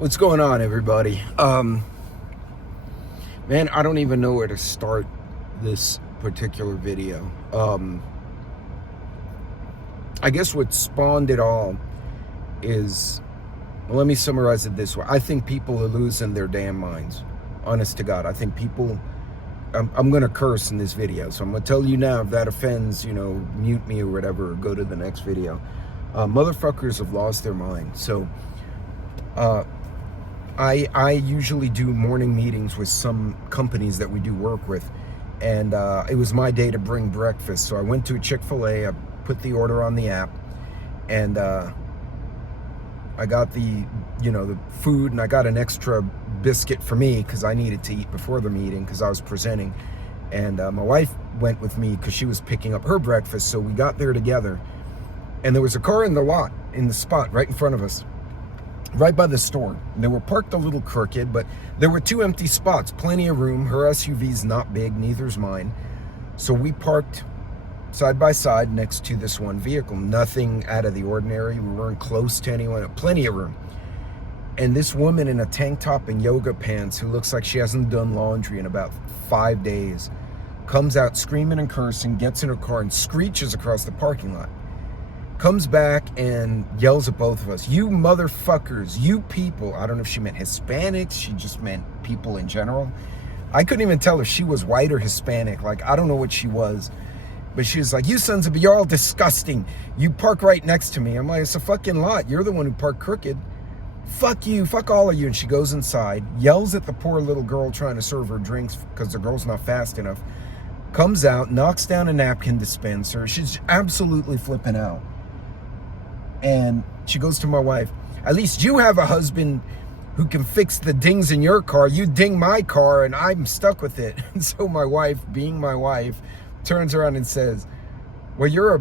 What's going on, everybody? Man, I don't even know where to start this particular video. I guess what spawned it all is, well, let me summarize it this way. I think people are losing their damn minds. Honest to God, I think people, I'm going to curse in this video, so I'm going to tell you now, if that offends, mute me or whatever, or go to the next video. Motherfuckers have lost their mind. So, I usually do morning meetings with some companies that we do work with, and it was my day to bring breakfast. So I went to a Chick-fil-A, I put the order on the app, and I got the food, and I got an extra biscuit for me because I needed to eat before the meeting because I was presenting. And my wife went with me because she was picking up her breakfast, so we got there together. And there was a car in the lot, in the spot right in front of us, right by the store. They were parked a little crooked, but there were two empty spots, plenty of room. Her SUV's not big, neither's mine. So we parked side by side next to this one vehicle. Nothing out of the ordinary. We weren't close to anyone, plenty of room. And this woman in a tank top and yoga pants, who looks like she hasn't done laundry in about 5 days, comes out screaming and cursing, gets in her car and screeches across the parking lot. Comes back and yells at both of us. You motherfuckers, you people. I don't know if she meant Hispanics. She just meant people in general. I couldn't even tell if she was white or Hispanic. Like, I don't know what she was. But she was like, you sons of, you're all disgusting. You park right next to me. I'm like, it's a fucking lot. You're the one who parked crooked. Fuck you, fuck all of you. And she goes inside, yells at the poor little girl trying to serve her drinks because the girl's not fast enough. Comes out, knocks down a napkin dispenser. She's absolutely flipping out. And she goes to my wife, at least you have a husband who can fix the dings in your car. You ding my car and I'm stuck with it. And so my wife, being my wife, turns around and says, well, you're a,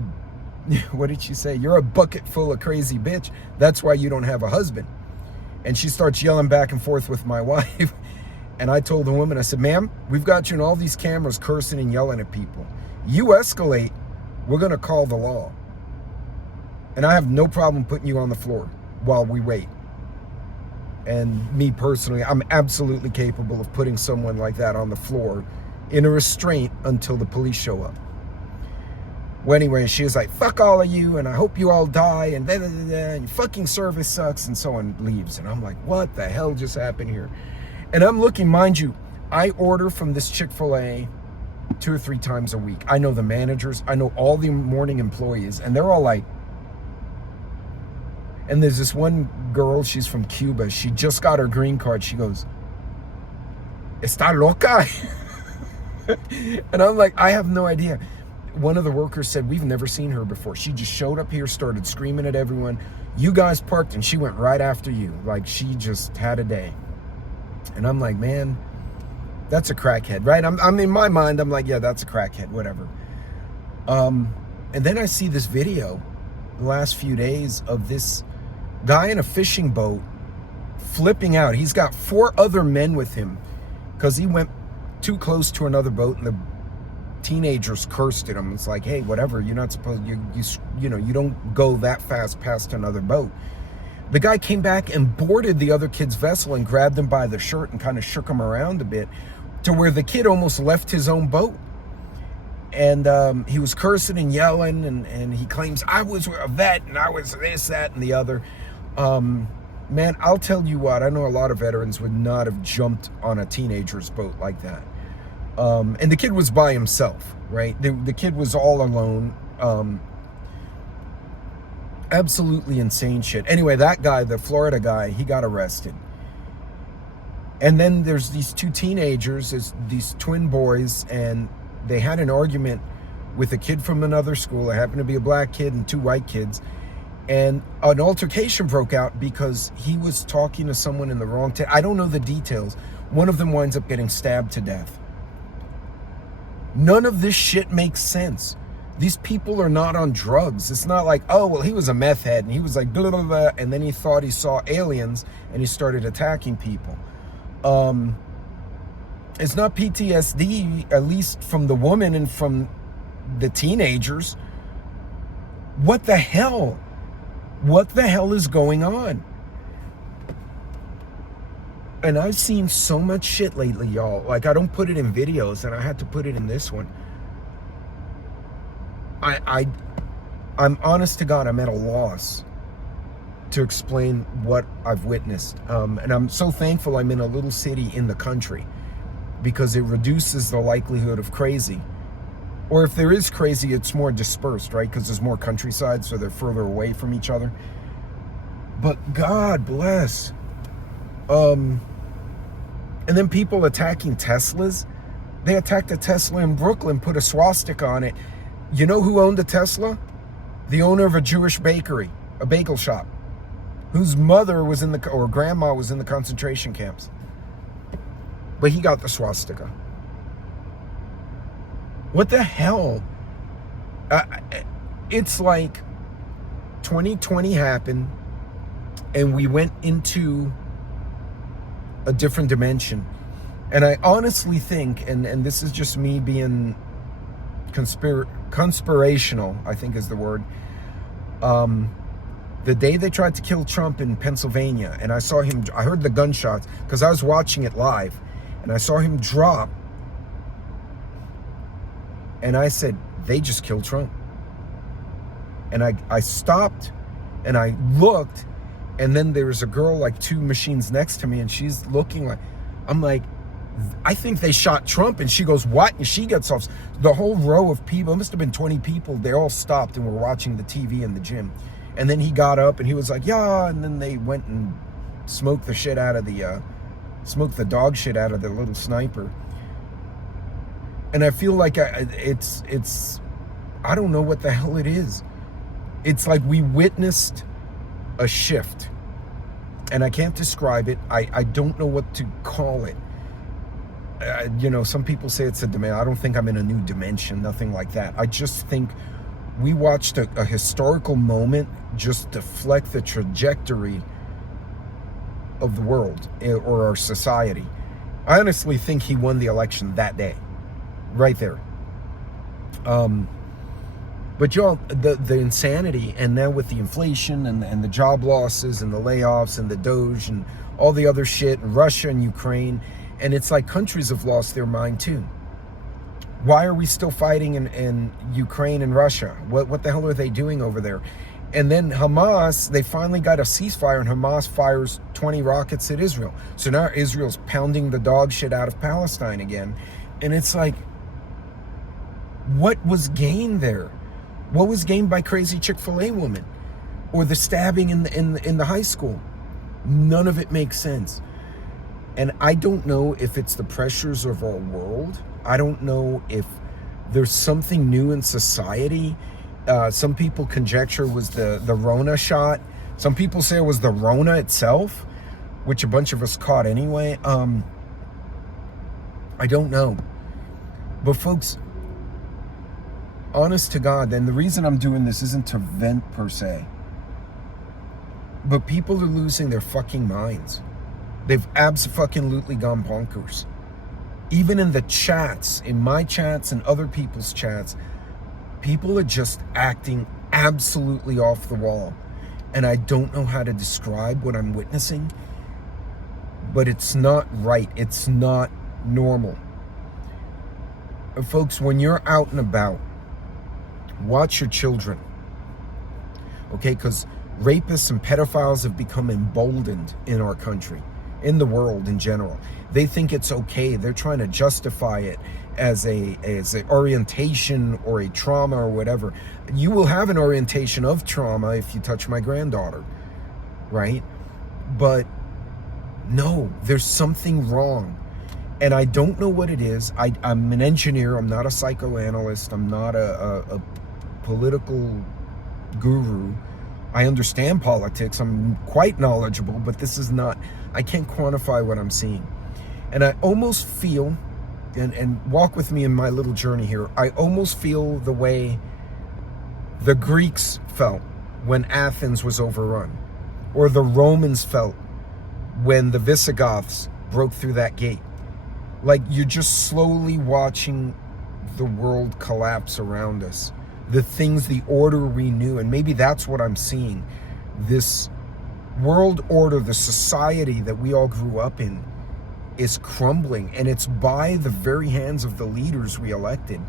what did she say? You're a bucket full of crazy bitch. That's why you don't have a husband. And she starts yelling back and forth with my wife. And I told the woman, I said, ma'am, we've got you in all these cameras cursing and yelling at people. You escalate, we're going to call the law. And I have no problem putting you on the floor while we wait. And me personally, I'm absolutely capable of putting someone like that on the floor in a restraint until the police show up. Well, anyway, she was like, fuck all of you, and I hope you all die, and da, da, da, da, and your fucking service sucks, and so on, leaves. And I'm like, what the hell just happened here? And I'm looking, mind you, I order from this Chick-fil-A 2 or 3 times a week. I know the managers, I know all the morning employees, and they're all like, and there's this one girl, she's from Cuba. She just got her green card. She goes, "Está loca?" And I'm like, I have no idea. One of the workers said, we've never seen her before. She just showed up here, started screaming at everyone. You guys parked and she went right after you. Like, she just had a day. And I'm like, man, that's a crackhead, right? I'm in my mind, I'm like, yeah, that's a crackhead, whatever. And then I see this video the last few days of this guy in a fishing boat flipping out. He's got 4 other men with him because he went too close to another boat and the teenagers cursed at him. It's like, hey, whatever, you're not supposed, you don't go that fast past another boat. The guy came back and boarded the other kid's vessel and grabbed him by the shirt and kind of shook him around a bit to where the kid almost left his own boat. And he was cursing and yelling, and he claims, I was a vet and I was this, that, and the other. Man, I'll tell you what, I know a lot of veterans would not have jumped on a teenager's boat like that. And the kid was by himself, right? The kid was all alone. Absolutely insane shit. Anyway, that guy, the Florida guy, he got arrested. And then there's these 2 teenagers, these twin boys, and they had an argument with a kid from another school. It happened to be a black kid and 2 white kids. And an altercation broke out because he was talking to someone in the wrong I don't know the details. One of them winds up getting stabbed to death. None of this shit makes sense. These people are not on drugs. It's not like, oh, well, he was a meth head and he was like, blah, blah, blah, and then he thought he saw aliens and he started attacking people. It's not PTSD, at least from the woman and from the teenagers. What the hell? What the hell is going on? And I've seen so much shit lately, y'all. Like, I don't put it in videos, and I had to put it in this one. I'm honest to God, I'm at a loss to explain what I've witnessed. And I'm so thankful I'm in a little city in the country, because it reduces the likelihood of crazy. Or if there is crazy, it's more dispersed, right? Because there's more countryside, so they're further away from each other. But God bless. And then people attacking Teslas. They attacked a Tesla in Brooklyn, put a swastika on it. You know who owned a Tesla? The owner of a Jewish bakery, a bagel shop, whose mother was or grandma was in the concentration camps. But he got the swastika. What the hell? It's like 2020 happened, and we went into a different dimension. And I honestly think, and this is just me being conspirational, I think is the word. The day they tried to kill Trump in Pennsylvania, and I heard the gunshots because I was watching it live, and I saw him drop, and I said, they just killed Trump. And I stopped, and I looked, and then there was a girl like 2 machines next to me, and she's looking like, I'm like, I think they shot Trump. And she goes, what? And she gets off. The whole row of people, it must have been 20 people, they all stopped and were watching the TV in the gym. And then he got up and he was like, yeah. And then they went and smoked the dog shit out of the little sniper. And I feel like it's I don't know what the hell it is. It's like we witnessed a shift, and I can't describe it. I don't know what to call it. Some people say it's a dimension. I don't think I'm in a new dimension, nothing like that. I just think we watched a historical moment just deflect the trajectory of the world or our society. I honestly think he won the election that day, right there. But y'all, the insanity, and now with the inflation and the job losses and the layoffs and the Doge and all the other shit, and Russia and Ukraine, and it's like countries have lost their mind too. Why are we still fighting in Ukraine and Russia? What the hell are they doing over there? And then Hamas, they finally got a ceasefire, and Hamas fires 20 rockets at Israel. So now Israel's pounding the dog shit out of Palestine again. And it's like, what was gained there? What was gained by crazy Chick-fil-A woman? Or the stabbing in the high school? None of it makes sense. And I don't know if it's the pressures of our world. I don't know if there's something new in society. Some people conjecture it was the Rona shot. Some people say it was the Rona itself, which a bunch of us caught anyway. I don't know. But folks, honest to God, and the reason I'm doing this isn't to vent per se, but people are losing their fucking minds. They've abso-fucking-lutely gone bonkers. Even in the chats, in my chats and other people's chats, people are just acting absolutely off the wall. And I don't know how to describe what I'm witnessing, but it's not right. It's not normal. Folks, when you're out and about, watch your children. Okay, because rapists and pedophiles have become emboldened in our country, in the world in general. They think it's okay. They're trying to justify it as an orientation or a trauma or whatever. You will have an orientation of trauma if you touch my granddaughter, right? But no, there's something wrong. And I don't know what it is. I'm an engineer. I'm not a psychoanalyst. I'm not a political guru. I understand politics. I'm quite knowledgeable, but this is not, I can't quantify what I'm seeing. And I almost feel, and walk with me in my little journey here, I almost feel the way the Greeks felt when Athens was overrun, or the Romans felt when the Visigoths broke through that gate. Like, you're just slowly watching the world collapse around us. The things, the order we knew, and maybe that's what I'm seeing. This world order, the society that we all grew up in, is crumbling, and it's by the very hands of the leaders we elected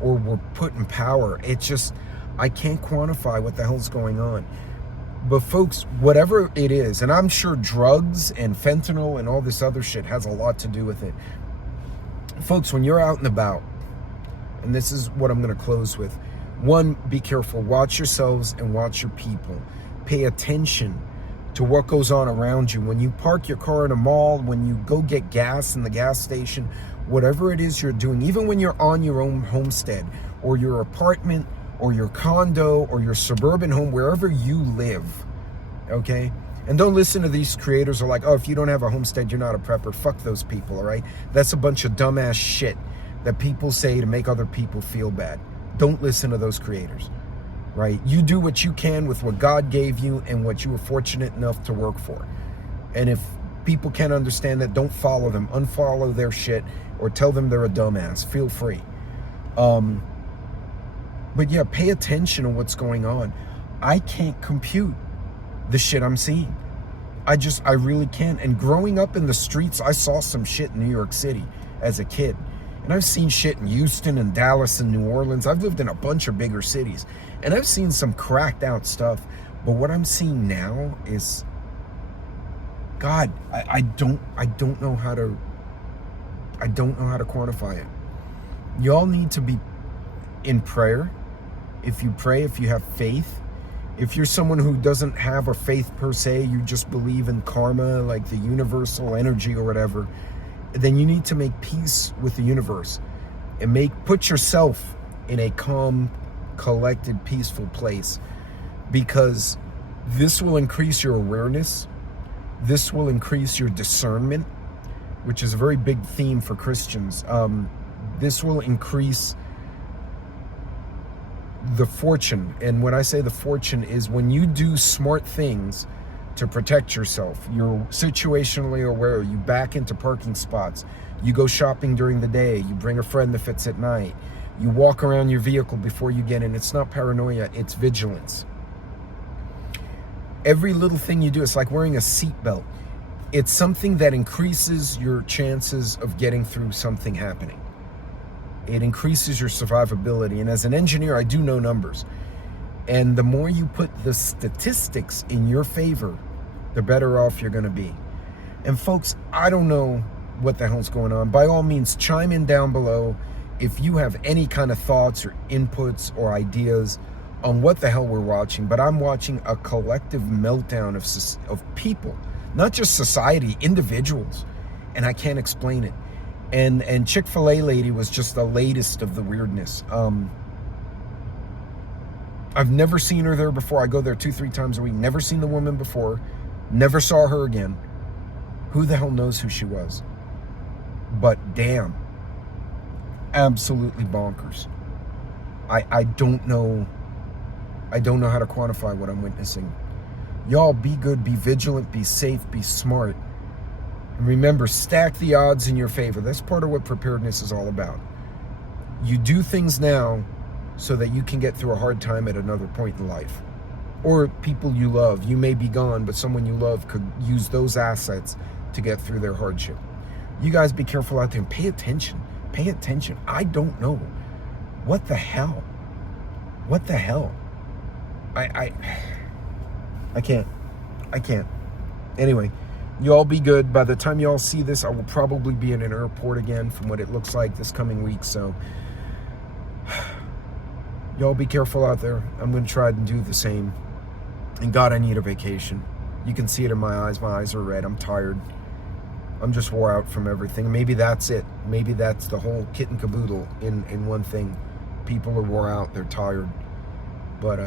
or were put in power. It's just, I can't quantify what the hell's going on. But folks, whatever it is, and I'm sure drugs and fentanyl and all this other shit has a lot to do with it. Folks, when you're out and about, and this is what I'm going to close with. One, be careful. Watch yourselves and watch your people. Pay attention to what goes on around you. When you park your car in a mall, when you go get gas in the gas station, whatever it is you're doing, even when you're on your own homestead or your apartment or your condo or your suburban home, wherever you live, okay? And don't listen to these creators who are like, oh, if you don't have a homestead, you're not a prepper. Fuck those people, all right? That's a bunch of dumbass shit that people say to make other people feel bad. Don't listen to those creators, right? You do what you can with what God gave you and what you were fortunate enough to work for. And if people can't understand that, don't follow them. Unfollow their shit or tell them they're a dumbass. Feel free. But yeah, pay attention to what's going on. I can't compute the shit I'm seeing. I really can't. And growing up in the streets, I saw some shit in New York City as a kid. And I've seen shit in Houston and Dallas and New Orleans. I've lived in a bunch of bigger cities. And I've seen some cracked out stuff. But what I'm seeing now is, God, I don't know how to quantify it. Y'all need to be in prayer. If you pray, if you have faith, if you're someone who doesn't have a faith per se, you just believe in karma, like the universal energy or whatever, then you need to make peace with the universe and put yourself in a calm, collected, peaceful place, because this will increase your awareness. This will increase your discernment, which is a very big theme for Christians. This will increase the fortune. And when I say the fortune is when you do smart things to protect yourself, you're situationally aware, you back into parking spots, you go shopping during the day, you bring a friend if it's at night, you walk around your vehicle before you get in. It's not paranoia, it's vigilance. Every little thing you do, it's like wearing a seatbelt. It's something that increases your chances of getting through something happening. It increases your survivability. And as an engineer, I do know numbers. And the more you put the statistics in your favor, the better off you're going to be. And folks, I don't know what the hell's going on. By all means, chime in down below if you have any kind of thoughts or inputs or ideas on what the hell we're watching. But I'm watching a collective meltdown of people, not just society, individuals. And I can't explain it. And Chick-fil-A lady was just the latest of the weirdness. I've never seen her there before. I go there 2-3 times a week. Never seen the woman before. Never saw her again. Who the hell knows who she was? But damn. Absolutely bonkers. I don't know. I don't know how to quantify what I'm witnessing. Y'all be good, be vigilant, be safe, be smart. And remember, stack the odds in your favor. That's part of what preparedness is all about. You do things now so that you can get through a hard time at another point in life. Or people you love. You may be gone, but someone you love could use those assets to get through their hardship. You guys be careful out there and pay attention. Pay attention. I don't know. What the hell? What the hell? I can't. Anyway, y'all be good. By the time y'all see this, I will probably be in an airport again from what it looks like this coming week. So y'all be careful out there. I'm going to try and do the same. And God, I need a vacation. You can see it in my eyes. My eyes are red. I'm tired. I'm just wore out from everything. Maybe that's it. Maybe that's the whole kit and caboodle in one thing. People are wore out. They're tired. But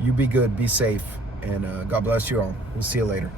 you be good. Be safe. And God bless you all. We'll see you later.